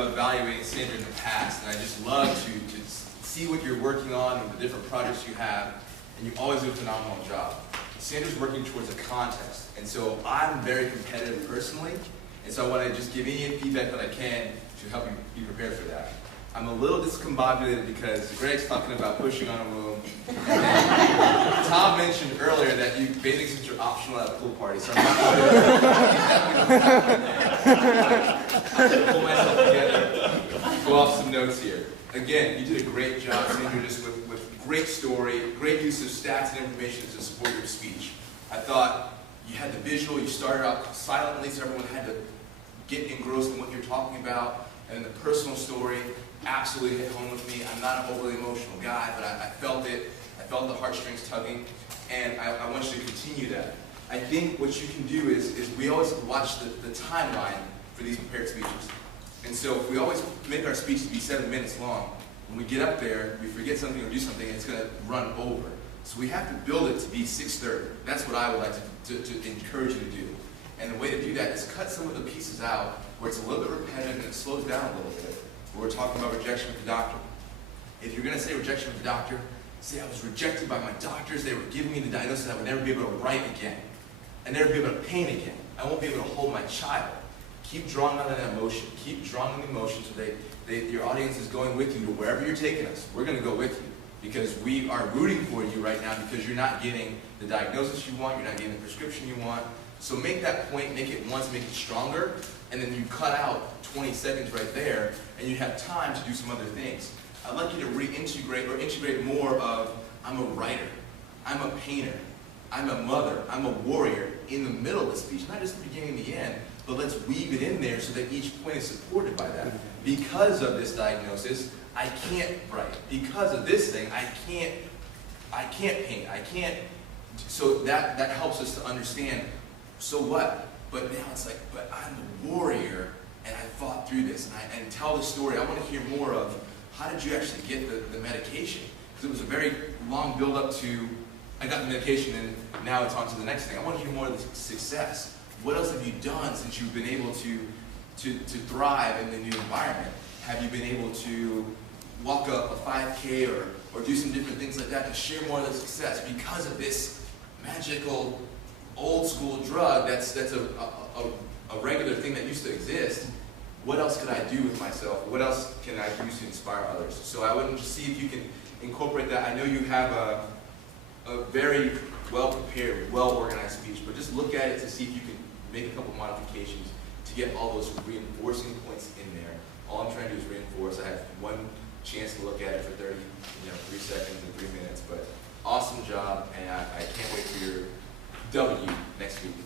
of evaluating Sandra in the past, and I just love to see what you're working on and the different projects you have, and you always do a phenomenal job. Sandra's working towards a contest, and so I'm very competitive personally, and so I want to just give any feedback that I can to help you be prepared for that. I'm a little discombobulated because Greg's talking about pushing on a womb. Tom mentioned earlier that bathing suits are optional at a pool party, so I'm not going to pull myself together, go off some notes here. Again, you did a great job, Sandra, just with great story, great use of stats and information to support your speech. I thought you had the visual, you started out silently so everyone had to get engrossed in what you're talking about, and then the personal story absolutely hit home with me. I'm not an overly emotional guy, but I felt it. I felt the heartstrings tugging, and I want you to continue that. I think what you can do is we always watch the timeline for these prepared speeches. And so if we always make our speech to be 7 minutes long, when we get up there, we forget something or do something, it's going to run over. So we have to build it to be 6:30. That's what I would like to encourage you to do. And the way to do that is cut some of the pieces out where it's a little bit repetitive and it slows down a little bit. We're talking about rejection with the doctor. If you're going to say rejection with the doctor, say I was rejected by my doctors. They were giving me the diagnosis I would never be able to write again. I'd never be able to paint again. I won't be able to hold my child. Keep drawing on that emotion. Keep drawing on the emotion so your audience is going with you to wherever you're taking us. We're going to go with you because we are rooting for you right now because you're not getting the diagnosis you want. You're not getting the prescription you want. So make that point, make it once, make it stronger, and then you cut out 20 seconds right there, and you have time to do some other things. I'd like you to reintegrate or integrate more of, I'm a writer, I'm a painter, I'm a mother, I'm a warrior in the middle of the speech, not just the beginning and the end, but let's weave it in there so that each point is supported by that. Because of this diagnosis, I can't write. Because of this thing, I can't paint, I can't. So that helps us to understand, so what? But now it's like, but I'm a warrior, and I fought through this, and tell the story. I want to hear more of, how did you actually get the medication? Because it was a very long build up to, I got the medication and now it's on to the next thing. I want to hear more of the success. What else have you done since you've been able to thrive in the new environment? Have you been able to walk a 5K or do some different things like that to share more of the success because of this magical old school drug that's a regular thing that used to exist? What else could I do with myself? What else can I do to inspire others? So I would just see if you can incorporate that. I know you have a very well-prepared, well-organized speech, but just look at it to see if you can make a couple modifications to get all those reinforcing points in there. All I'm trying to do is reinforce. I have one chance to look at it for 3 seconds and 3 minutes, but awesome job, and I can't wait for your W next week.